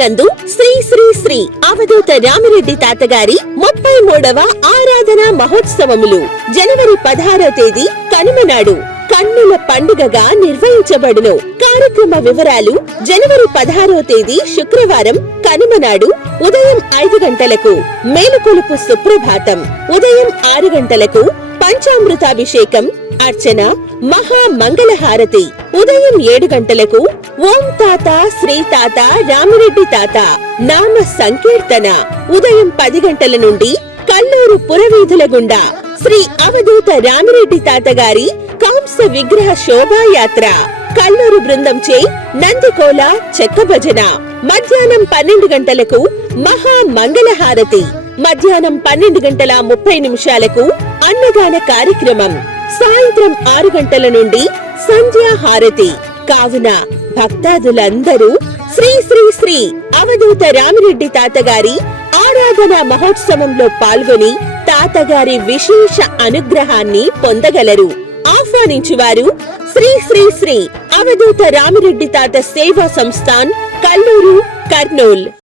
నందు శ్రీ శ్రీ శ్రీ అవధూత రామిరెడ్డి తాతగారి ముప్పై మూడవ ఆరాధన మహోత్సవములు. జనవరి పదహారవ తేదీ కనుమనాడు కన్నుల పండుగగా నిర్వహించబడును. కార్యక్రమ వివరాలు జనవరి పదహారవ తేదీ శుక్రవారం కనుమ నాడు ఉదయం ఐదు గంటలకు మేలుకొలుపు సుప్రభాతం. ఉదయం ఆరు గంటలకు పంచామృతాభిషేకం అర్చన మహా మంగళహారతి. ఉదయం ఏడు గంటలకు ఓం తాత శ్రీ తాత రామిరెడ్డి తాత నామ సంకీర్తన. ఉదయం పది గంటల నుండి కల్లూరు పురవీధుల గుండా శ్రీ అవధూత రామిరెడ్డి తాత గారి కాంస విగ్రహ శోభాయాత్ర. కల్లూరు బృందంచే నందికోల చెక్క భజన మధ్యాహ్నం పన్నెండు గంటలకు మహా మంగళహారతి. మధ్యాహ్నం పన్నెండు గంటల ముప్పై నిమిషాలకు అన్నదాన కార్యక్రమం సాయంత్రం ఆరు గంటల నుండి సంధ్యా హారతి. కావున భక్తాదులందరూ శ్రీ శ్రీ శ్రీ అవధూత రామిరెడ్డి తాతగారి ఆరాధన మహోత్సవంలో పాల్గొని తాతగారి విశేష అనుగ్రహాన్ని పొందగలరు. ఆహ్వానించువారు శ్రీ శ్రీ శ్రీ అవధూత రామిరెడ్డి తాత సేవా సంస్థాన్ కల్లూరు కర్నూల్.